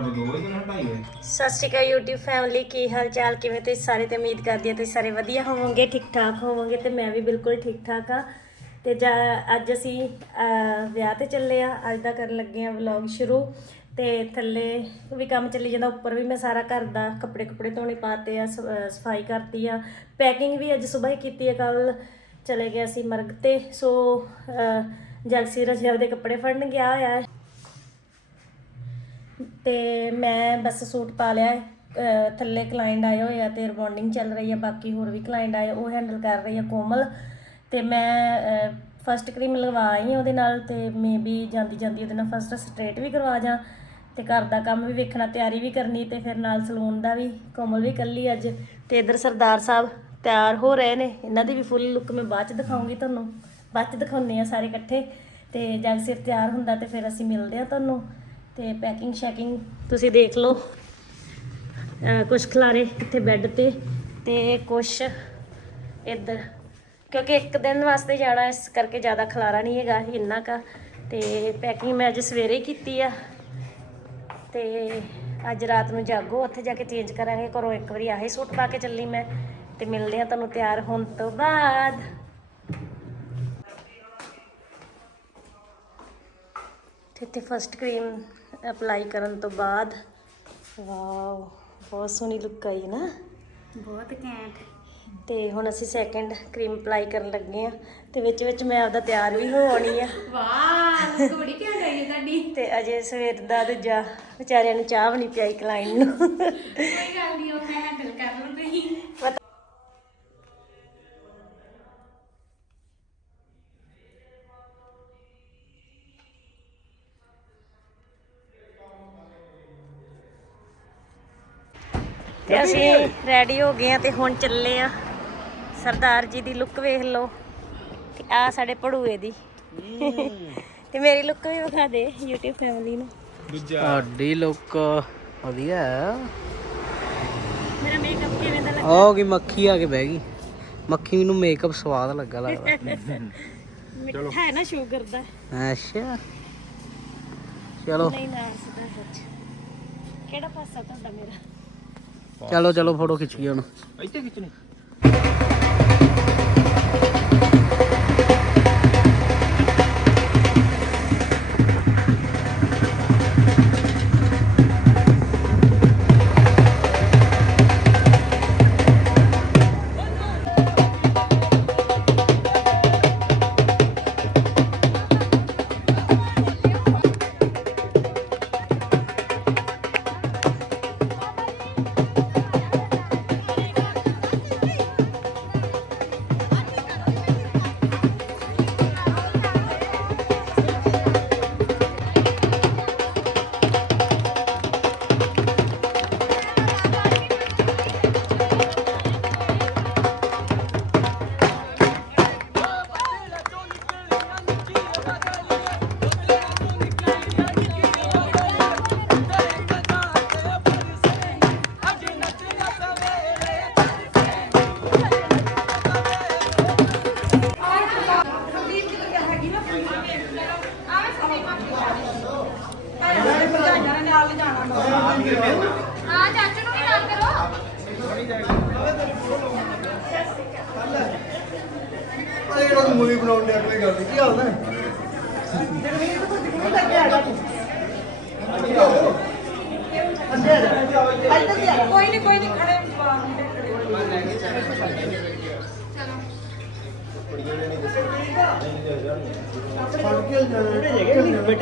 Number 2 ਵਜੇ ਨਾ ਢਾਈ ਵਜੇ ਸਤਿ ਸ਼੍ਰੀ ਅਕਾਲ YouTube ਫੈਮਿਲੀ ਕੀ ਹਾਲ ਚਾਲ ਕਿਵੇਂ ਤੁਸੀਂ ਸਾਰੇ ਤੇ ਉਮੀਦ ਕਰਦੀ ਹਾਂ ਤੁਸੀਂ ਸਾਰੇ ਵਧੀਆ ਹੋਵੋਗੇ ਠੀਕ ਠਾਕ ਹੋਵੋਗੇ ਤੇ ਮੈਂ ਵੀ ਬਿਲਕੁਲ ਠੀਕ ਠਾਕ ਆ ਤੇ ਜਾ- ਅੱਜ ਅਸੀਂ ਅਹ, ਵਿਆਹ ਤੇ ਚੱਲੇ ਆ ਅੱਜ ਦਾ ਕਰਨ ਲੱਗੇ ਆ ਵਲੌਗ ਸ਼ੁਰੂ। ਤੇ ਥੱਲੇ ਵੀ ਕੰਮ ਚੱਲੀ ਜਾਂਦਾ ਉੱਪਰ ਵੀ ਮੈਂ ਸਾਰਾ ਘਰ ਦਾ ਕੱਪੜੇ ਕੱਪੜੇ ਧੋਣੇ ਪਾਤੇ ਆ ਸ- ਅਹ, ਸਫ਼ਾਈ ਕਰਤੀ ਆ। ਪੈਕਿੰਗ ਵੀ ਅੱਜ ਸਵੇਰ ਕੀਤੀ ਆ ਕੱਲ ਚਲੇ ਗਿਆ ਸੀ ਮਰਗ ਤੇ। ਸੋ ਅਹ, ਜਗਸੀ ਰਜਵ ਦੇ ਕੱਪੜੇ ਫੜਨ ਗਿਆ ਹੋਇਆ ਹੈ। ਤੇ ਮੈਂ ਬਸ ਸੂਟ ਪਾ ਲਿਆ ਥੱਲੇ ਕਲਾਇੰਟ ਆਏ ਹੋਏ ਆ ਤੇ ਰਿਬੌਂਡਿੰਗ ਚੱਲ ਰਹੀ ਆ, ਬਾਕੀ ਹੋਰ ਵੀ ਕਲਾਇੰਟ ਆਏ, ਉਹ ਹੈਂਡਲ ਕਰ ਰਹੀ ਆ ਕੋਮਲ। ਤੇ ਮੈਂ ਫਸਟ ਕਰੀਮ ਲਗਵਾ ਆਈ ਉਹਦੇ ਨਾਲ ਤੇ ਮੇ ਵੀ ਜਾਂਦੀ ਜਾਂਦੀ ਉਹਦੇ ਨਾਲ ਫਸਟ ਸਟ੍ਰੇਟ ਵੀ ਕਰਵਾ ਜਾਂ ਤੇ ਘਰ ਦਾ ਕੰਮ ਵੀ ਵੇਖਣਾ, ਤਿਆਰੀ ਵੀ ਕਰਨੀ ਤੇ ਫਿਰ ਨਾਲ ਸਲੂਨ ਦਾ ਵੀ, ਕੋਮਲ ਵੀ ਕੱਲੀ ਅੱਜ। ਤੇ ਇਧਰ ਸਰਦਾਰ ਸਾਹਿਬ ਤਿਆਰ ਹੋ ਰਹੇ ਨੇ, ਇਹਨਾਂ ਦੀ ਵੀ ਫੁੱਲ ਲੁੱਕ ਮੈਂ ਬਾਅਦ ਚ ਦਿਖਾਉਂਗੀ ਤੁਹਾਨੂੰ, ਬਾਅਦ ਚ ਦਿਖਾਉਂਦੇ ਆ ਸਾਰੇ ਇਕੱਠੇ। ਤੇ ਜਦ ਸਿਰ ਤਿਆਰ ਹੁੰਦਾ ਤੇ ਫਿਰ ਅਸੀਂ ਮਿਲਦੇ ਆ ਤੁਹਾਨੂੰ। ਤੇ ਪੈਕਿੰਗ ਸ਼ੈਕਿੰਗ ਤੁਸੀਂ ਦੇਖ ਲਓ। ਅਹ ਕੁਛ ਖਲਾਰੇ ਇੱਥੇ ਬੈੱਡ ਤੇ ਤੇ ਕੁਛ ਇੱਧਰ। ਕਿਉਂਕਿ ਇੱਕ ਦਿਨ ਵਾਸਤੇ ਜਾਣਾ, ਇਸ ਕਰਕੇ ਜ਼ਿਆਦਾ ਖਲਾਰਾ ਨਹੀਂ ਹੈਗਾ, ਇੰਨਾ ਕਾ ਤੇ ਪੈਕਿੰਗ ਮੈਂ ਅੱਜ ਸਵੇਰੇ ਹੀ ਕੀਤੀ ਆ। ਤੇ ਅੱਜ ਰਾਤ ਨੂੰ ਜਾਗੋ, ਉੱਥੇ ਜਾ ਕੇ ਚੇਂਜ ਕਰਾਂਗੇ। ਘਰੋਂ ਇੱਕ ਵਾਰੀ ਆਹੀ ਸੂਟ ਪਾ ਕੇ ਚੱਲੀ ਮੈਂ। ਤੇ ਮਿਲਦੇ ਆ ਤੁਹਾਨੂੰ ਤਿਆਰ ਹੋਣ ਤੋਂ ਬਾਅਦ। ਤੇ ਇੱਥੇ ਫਸਟ ਕਰੀਮ ਅਪਲਾਈ ਕਰਨ ਤੋਂ ਬਾਅਦ। ਵਾਓ ਬਹੁਤ ਸੋਹਣੀ ਲੁੱਕ ਆਈ ਨਾ। ਬਹੁਤ ਘੈਂਟ। ਤੇ ਹੁਣ ਅਸੀਂ ਸੈਕੰਡ ਕਰੀਮ ਅਪਲਾਈ ਕਰਨ ਲੱਗੇ ਆ ਤੇ ਵਿੱਚ ਵਿੱਚ ਮੈਂ ਆਪਦਾ ਤਿਆਰ ਵੀ ਹੋਣੀ ਆ। ਵਾਹ ਲੁੱਕ ਬੜੀ ਘੈਂਟ ਆਈ ਹੈ ਤੁਹਾਡੀ। ਤੇ ਅਜੇ ਸਵੇਰ ਦਾ ਦੂਜਾ ਵਿਚਾਰਿਆਂ ਨੂੰ ਚਾਹ ਵੀ ਨਹੀਂ ਪਿਆਈ ਕਲਾਇੰਟ ਨੂੰ। ਕੋਈ ਗੱਲ ਨਹੀਂ ਉਹ ਮੈਂ ਹੈਂਡਲ ਕਰ ਲਵਾਂ ਤੇ ਅਸੀਂ ਰੈਡੀ ਹੋ ਗਏ ਆ ਤੇ ਹੁਣ ਚੱਲੇ ਆ। ਸਰਦਾਰ ਜੀ ਦੀ ਲੁੱਕ ਵੇਖ ਲਓ। ਤੇ ਆ ਸਾਡੇ ਪੜੂਏ ਦੀ। ਤੇ ਮੇਰੀ ਲੁੱਕ ਵੀ ਵਿਖਾ ਦੇ YouTube ਫੈਮਿਲੀ ਨੂੰ। ਦੂਜਾ। ਸਾਡੀ ਲੁੱਕ ਵਧੀਆ ਹੈ ਮੇਰਾ ਮੇਕਅਪ ਕਿਵੇਂ ਦਾ ਲੱਗਾ? ਆਹ ਕੀ ਮੱਖੀ ਆ ਕੇ ਬਹਿ ਗਈ। ਮੱਖੀ ਨੂੰ ਮੇਕਅਪ ਸਵਾਦ ਲੱਗਾ ਲੱਗਦਾ। ਮਿੱਠਾ ਹੈ ਨਾ ਸ਼ੂਗਰ ਦਾ। ਅੱਛਾ। ਚਲੋ। ਨਹੀਂ ਨਾ ਸੱਚ। ਕਿਹੜਾ ਪਾਸਾ ਤੁਹਾਡਾ ਮੇਰਾ? ਚਲੋ ਚਲੋ ਫੋਟੋ ਖਿੱਚ ਖਿੱਚੀਏ ਹੁਣ ਇੱਥੇ ਖਿੱਚਣੀ।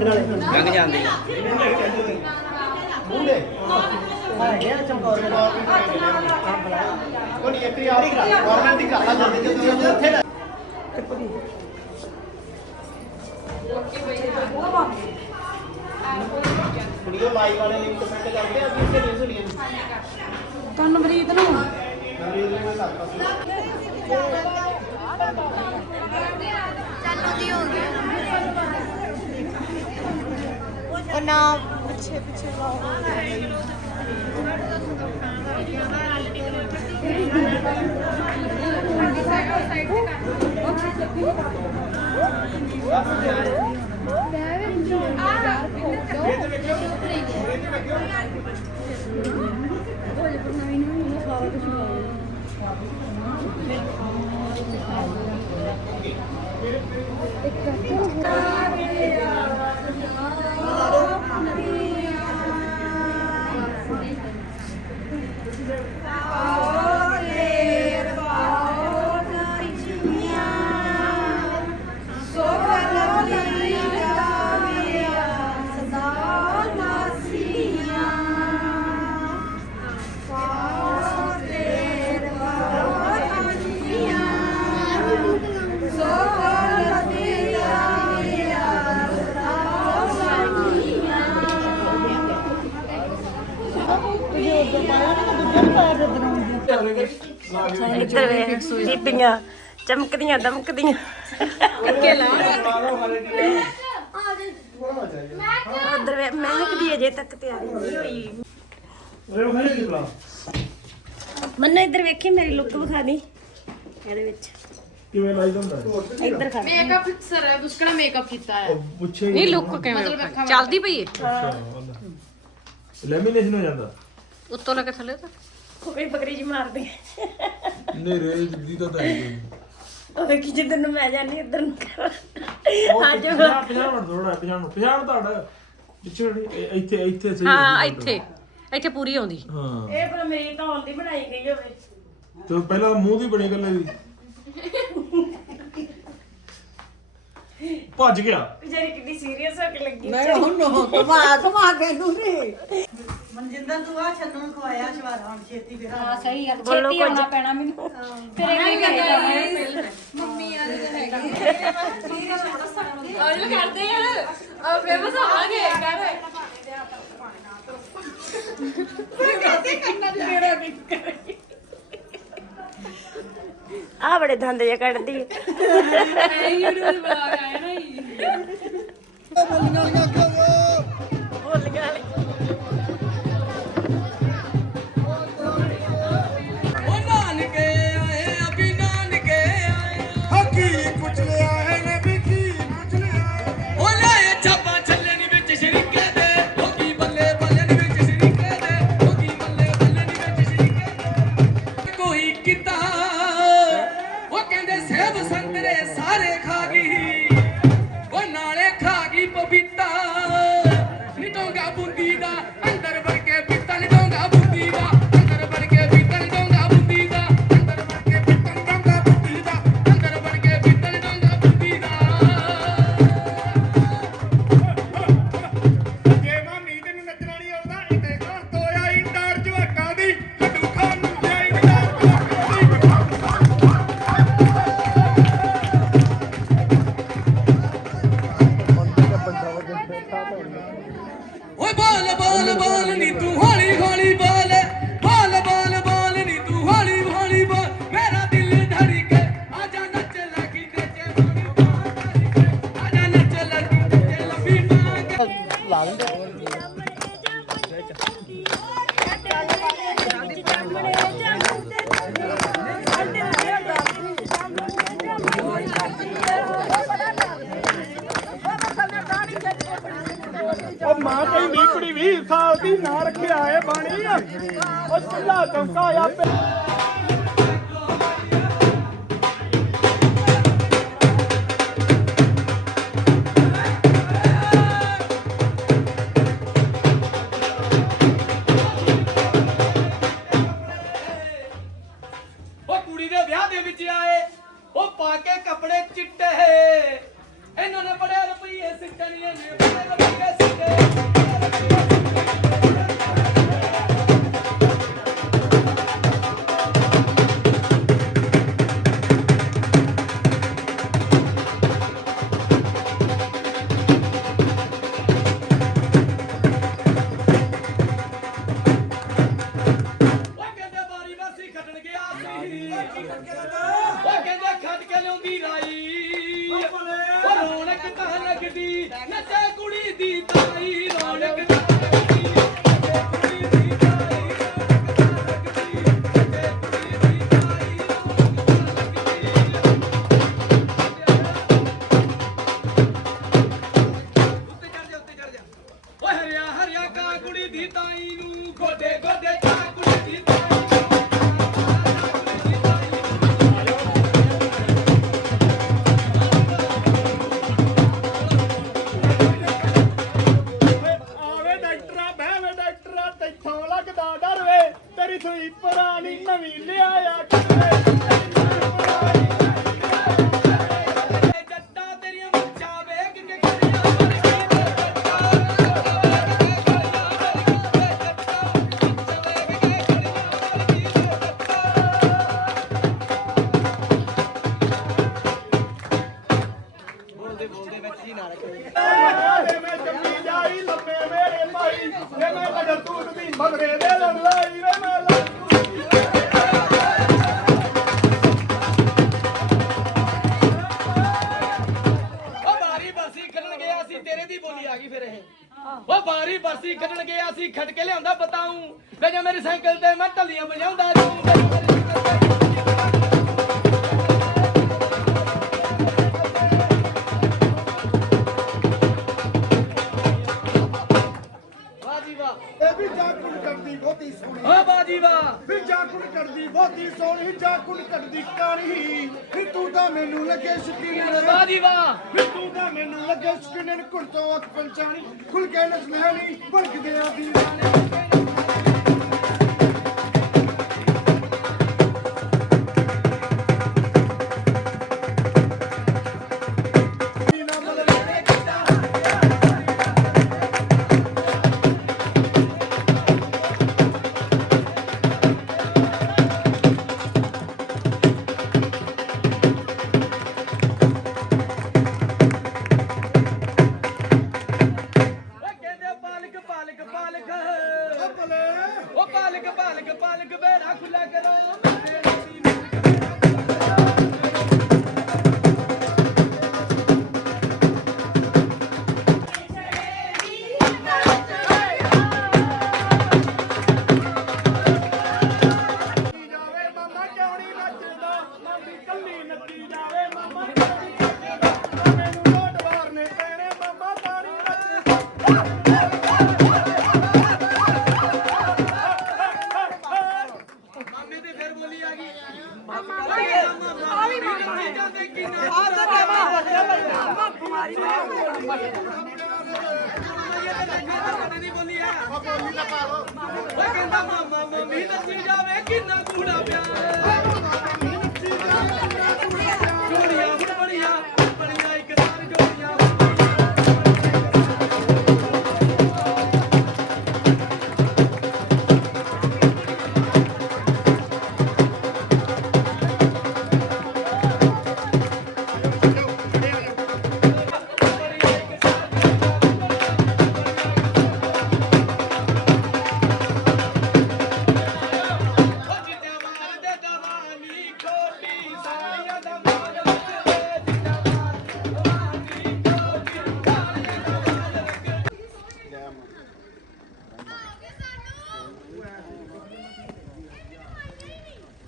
ਲੰਘ ਜਾਂਦੇ ਮੁੰਡੇ? ਹੈਗੇ ਆ ਚਮਕੌਰ ਦੇ ਕੋਈ ਇੱਕ ਯਾਰ ਗਵਰਨਮੈਂਟ ਦੀ ਘਾਲਾ ਜਾਂਦੀ ਜਦੋਂ ਤੁਸੀਂ ਉੱਥੇ ਨਾ ਵੀਡੀਓ ਲਾਈਵ ਵਾਲੇ ਲਿੰਕ ਸੈਂਡ ਕਰਦੇ ਆ ਅਸੀਂ ਇੱਥੇ ਨਿਊਜ਼ ਲਈ ਤੁਹਾਨੂੰ ਮਰੀਦ ਨੂੰ? ਉਹ ਨਾ ਪਿੱਛੇ ਪਿੱਛੇ ਆ ਇੱਧਰ ਵੇਖ ਬੀਬੀਆਂ ਚਮਕਦੀਆਂ ਦਮਕਦੀਆਂ। ਉੱਧਰ ਵੇ ਮਹਿਕਦੀ ਅਜੇ ਤੱਕ ਤਿਆਰੀ ਨਹੀਂ ਹੋਈ ਉਹ ਖੜੇ ਨਹੀਂ ਬਲਾ ਮੰਨੇ ਇੱਧਰ ਵੇਖੀ ਮੇਰੀ ਲੁੱਕ ਵਿਖਾ ਦੀ। ਇਹਦੇ ਵਿੱਚ। ਕਿਵੇਂ ਲਾਈ ਹੁੰਦਾ ਇੱਧਰ ਖਾ। ਮੇਕਅਪ ਫਿਕਸਰ ਹੈ ਦੁਸ਼ਕਣਾ ਮੇਕਅਪ ਕੀਤਾ ਹੈ? ਪੁੱਛੇ ਨਹੀਂ ਲੁੱਕ ਕਿਵੇਂ ਚੱਲਦੀ ਪਈ ਲੈਮੀਨੇਸ਼ਨ ਹੋ ਜਾਂਦਾ? ਉੱਤੋਂ ਲੈ ਕੇ ਥੱਲੇ ਤੱਕ ਕੋਈ ਬੱਕਰੀ ਜੀ ਮਾਰਦੀ ਨਹੀਂ ਰੇ ਦੀ ਤਾਂ ਤਾਂ ਉਹ ਵੇਖੀ ਜਿੱਧਰ ਨੂੰ ਮੈਂ ਜਾਨੀ ਇੱਧਰ ਨੂੰ ਕਰ। ਅੱਜ 50 50 ਮਿੰਟ ਥੋੜਾ 50 ਮਿੰਟ। 50 ਮਿੰਟ ਤੁਹਾਡਾ ਪਿੱਛੇ ਇਹ- ਇੱਥੇ ਇੱਥੇ ਸਹੀ ਹਾਂ ਇੱਥੇ। ਇੱਥੇ ਪੂਰੀ ਆਉਂਦੀ। ਹਾਂ। ਇਹ ਪਰ ਮੇਰੀ ਤਾਂ ਆਉਂਦੀ ਬਣਾਈ ਗਈ ਹੋਵੇ। ਤੇ ਪਹਿਲਾਂ ਮੂੰਹ ਦੀ ਬਣੀ ਗੱਲੇ ਦੀ। ਭੱਜ ਗਿਆ। ਵਿਚਾਰੀ ਕਿੰਨੀ ਸੀਰੀਅਸ ਹੋ ਕੇ ਲੱਗੀ ਮੈਂ ਉਹਨੂੰ ਕਮਾ ਕਮਾ ਕੇ ਨੂੰ ਨਹੀਂ ਮਨਜਿੰਦਰ ਤੂੰ ਆ ਛੰਨੂ ਨੂੰ ਖਵਾਇਆ ਸ਼ਵਾਰਾ ਹੁਣ ਛੇਤੀ ਫਿਰ ਆ ਸਹੀ ਹੈ ਬੋਲੋ ਛੇਤੀ ਆਉਣਾ ਪੈਣਾ ਮੈਨੂੰ। ਫਿਰ ਇਹ ਕੀ ਕਰਦਾ ਮੰਮੀ ਯਾਰ ਇਹ ਹੈਗੀ। ਔਰ ਕਰਦੇ ਯਾਰ ਆ ਫੇਮਸ ਹੋਵਾਂਗੇ ਕਰ ਆ ਬੜੇ ਦੰਦ ਜਿਹਾ ਕੱਢਦੀ ਹੈ ਮੈਂ YouTube ਤੇ ਬਲੌਗ ਆਇਆ ਨਾ ਜੀ। ਬੋਲੀਆਂ ਕੋਈ ਮਾਂ ਉਹ ਮਾਂ ਕਹਿੰਦੀ ਕੁੜੀ 20 ਸਾਲ ਦੀ ਨਾ ਰੱਖਿਆ ਏ ਬਾਣੀ। ਉਹ ਚੁੱਲਾ ਚੌਂਕਾ ਆਪੇ ਚਿੱਟੇ ਇਹਨਾਂ ਨੇ ਬੜੇ ਰੁਪਈਏ ਸਿੱਟਣੀਆਂ ਨੇ ਬੜੇ ਕਹਿੰਦਾ ਖੱਟ ਕੇ ਲਿਆਉਂਦੀ ਰਾਈ। ਰੌਣਕ ਤਾਂ ਲੱਗਦੀ। ਨੱਚ ਮੈਂ ਦੀ ਮਗਰੇ ਦੇ ਮੈਂ ਉਹ ਬਾਰੀ ਬਰਸੀ ਕੱਢਣ ਗਿਆ ਸੀ ਤੇਰੇ ਦੀ ਬੋਲੀ ਆ ਗਈ ਫਿਰ ਇਹ। ਉਹ ਬਾਰੀ ਬਰਸੀ ਕੱਢਣ ਗਿਆ ਸੀ ਖੱਟ ਕੇ ਲਿਆਉਂਦਾ ਬਤਾਉਂ ਵੇ ਜੇ ਮੇਰੀ ਸਾਈਕਲ ਤੇ ਮੈਂ ਢੱਲੀਆਂ ਵਜਾਉਂਦਾ ਵਾਹ ਵੀ ਜਾਕੁੜ ਕਰਦੀ ਬਹੁਤੀ ਸੋਹਣੀ ਜਾਕੁੜ ਕਰਦੀ ਕਾਣੀ ਵੀ ਤੂੰ ਤਾਂ ਮੈਨੂੰ ਲੱਗੇ ਸ਼ਕੀਨ ਵਾਹ ਜੀ ਵਾਹ ਵੀ ਤੂੰ ਤਾਂ ਮੈਨੂੰ ਲੱਗੇ ਸ਼ਕੀਨ ਕੁੜ ਤੋਂ ਅੱਖ ਪੰਚਾਣੀ ਖੁੱਲ ਕੇ ਨਸਮਹਿ ਨਹੀਂ ਭੜਕਦੇ ਆ ਦੀਵਾਨੇ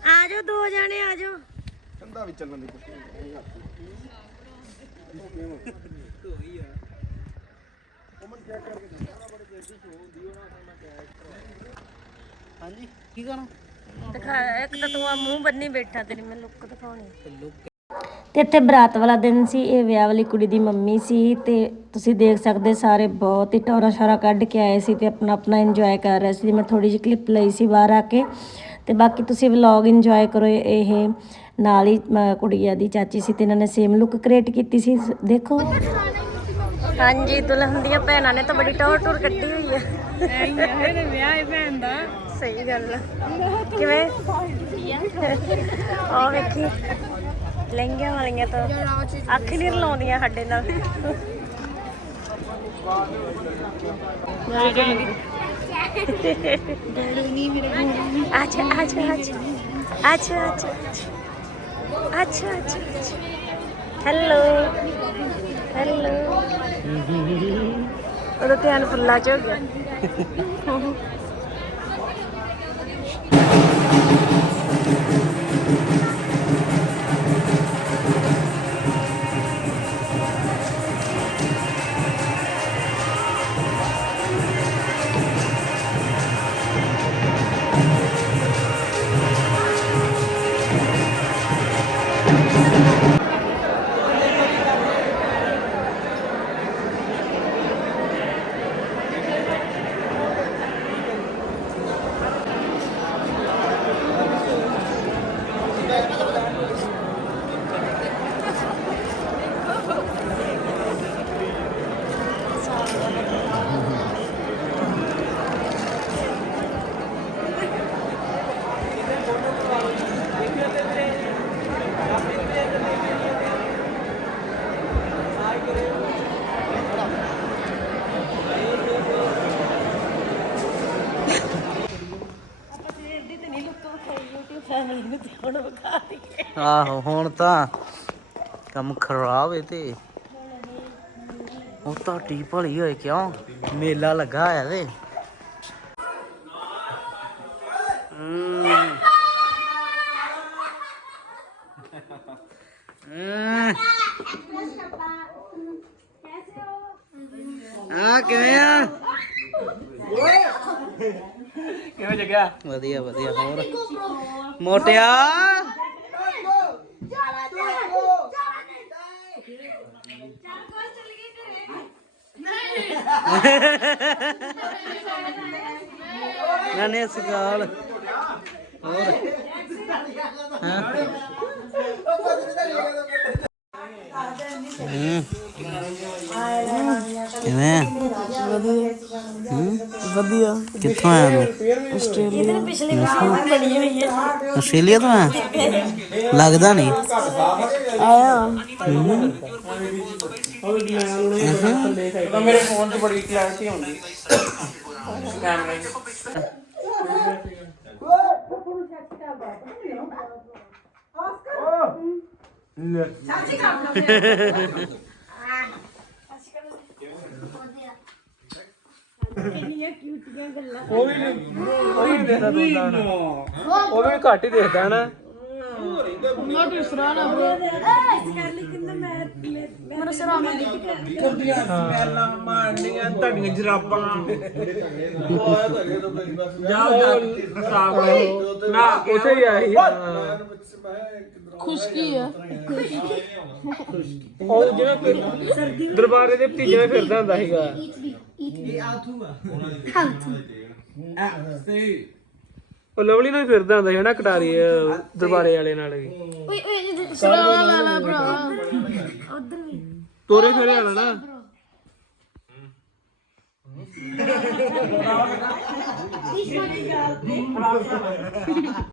ਆ ਜਾਓ ਦੋ ਜਾਣੇ ਆ ਜਾਓ ਕੰਧਾ ਵੀ ਚੱਲਣ ਦੀ ਕੋਸ਼ਿਸ਼ ਹਾਂਜੀ ਕੀ ਕਰਾਂ? ਦਿਖਾ ਇੱਕ ਤਾਂ ਤੂੰ ਆ ਮੂੰਹ ਬੰਨੀ ਬੈਠਾ ਤੇਰੀ ਮੈਂ ਲੁੱਕ ਦਿਖਾਉਣੀ ਤੇ ਇੱਥੇ ਬਰਾਤ ਵਾਲਾ ਦਿਨ ਸੀ ਇਹ ਵਿਆਹ ਵਾਲੀ ਕੁੜੀ ਦੀ ਮੰਮੀ ਸੀ ਤੇ ਤੁਸੀਂ ਦੇਖ ਸਕਦੇ ਸਾਰੇ ਬਹੁਤ ਹੀ ਟੌਰਾ ਸ਼ੌਰਾ ਕੱਢ ਕੇ ਆਏ ਸੀ ਤੇ ਆਪਣਾ ਆਪਣਾ ਇੰਜੋਏ ਕਰ ਰਹੇ ਸੀ। ਮੈਂ ਥੋੜੀ ਜਿਹੀ ਕਲਿੱਪ ਲਈ ਸੀ ਬਾਹਰ ਆ ਕੇ। ਤੇ ਬਾਕੀ ਤੁਸੀਂ ਵਲੌਗ ਇੰਜੋਏ ਕਰੋ ਇਹ ਨਾਲ ਹੀ ਕੁੜੀਆਂ ਦੀ ਚਾਚੀ ਸੀ ਤੇ ਇਹਨਾਂ ਨੇ ਸੇਮ ਲੁੱਕ ਕ੍ਰੀਏਟ ਕੀਤੀ ਸੀ ਦੇਖੋ। ਹਾਂਜੀ ਦੁਲਹਨ ਦੀਆਂ ਭੈਣਾਂ ਨੇ ਤਾਂ ਬੜੀ ਟੌਰ ਟੂਰ ਕੱਢੀ ਹੋਈ ਹੈ ਇਹਨੇ ਵਿਆਹ ਹੈ ਭੈਣ ਦਾ ਸਹੀ ਗੱਲ ਹੈ ਕਿਵੇਂ? ਆ ਵੇਖੀ ਲਹਿੰਗਿਆਂ ਵਾਲੀਆਂ ਤਾਂ ਅੱਖ ਨਹੀਂ ਰਲਾਉਂਦੀਆਂ ਸਾਡੇ ਨਾਲ। ਅੱਛਾ ਅੱਛਾ ਅੱਛਾ ਅੱਛਾ ਅੱਛਾ ਅੱਛਾ ਅੱਛਾ ਹੈਲੋ ਹੈਲੋ ਉਹਦਾ ਧਿਆਨ ਫੁੱਲਾ ਚ ਹੋ ਗਿਆ ਕਮਲੀ ਨੂੰ ਤੇ ਹੁਣ ਵਿਖਾ ਦਈਏ ਆਹੋ ਹੁਣ ਤਾਂ ਕੰਮ ਖਰਾਬ ਏ ਤੇ। ਉਹ ਤੁਹਾਡੀ ਭਲੀ ਹੋਏ ਕਿਉਂ? ਮੇਲਾ ਲੱਗਾ ਹੋਇਆ ਤੇ ਹਮ। ਹਮ। ਆ ਕਿਵੇਂ ਆ? ਕਿਵੇਂ ਜਗਿਆ ਵਧੀਆ ਵਧੀਆ ਹੋਰ? ਮੋਟਿਆ। ਨਾ ਨੇ ਸਗਾਲ ਹੋਰ। ਹਾਂ। ਕਿਵੇਂ ਵਧੀਆ ਕਿੱਥੋਂ ਆਇਆ ਤੂੰ? ਇਹਦੇ ਪਿਛਲੀ ਵਾਰ ਬਣੀ ਹੋਈ ਹੈ। ਆਸਟ੍ਰੇਲੀਆ ਤੋਂ ਆਇਆ? ਲੱਗਦਾ ਨਹੀਂ। ਤਾਂ ਮੇਰੇ ਫੋਨ 'ਚ ਬੜੀ ਕਲੈਰਿਟੀ ਹੁੰਦੀ ਕੈਮਰੇ 'ਚ। ਉਹ ਵੀ ਉਹ ਵੀ ਦੇਖਦਾ ਦੋਦਾ ਉਹ ਵੀ ਘੱਟ ਹੀ ਦੇਖਦਾ ਮਾਰਨੀਆਂ ਤੁਹਾਡੀਆਂ ਜਰਾਬਾਂ। ਜਾਓ ਜਾ ਨਾ ਉਥੇ ਹੀ ਆਈ। ਖੁਸ਼ਕੀ ਆ। ਉਹ ਜਿਵੇਂ ਕਿ ਦਰਬਾਰੇ ਦੇ ਭਤੀਜੇ ਫਿਰਦਾ ਹੁੰਦਾ ਸੀਗਾ। ਉਹ ਲਵਲੀ ਨਾਲ ਹੀ ਫਿਰਦਾ ਹੁੰਦਾ ਸੀ ਨਾ ਕਟਾਰੀ ਅਹ, ਦਰਬਾਰੇ ਵਾਲੇ ਨਾਲ ਵੀ। ਤੋਰੇ ਫੇਰੇ ਵਾਲਾ ਨਾ।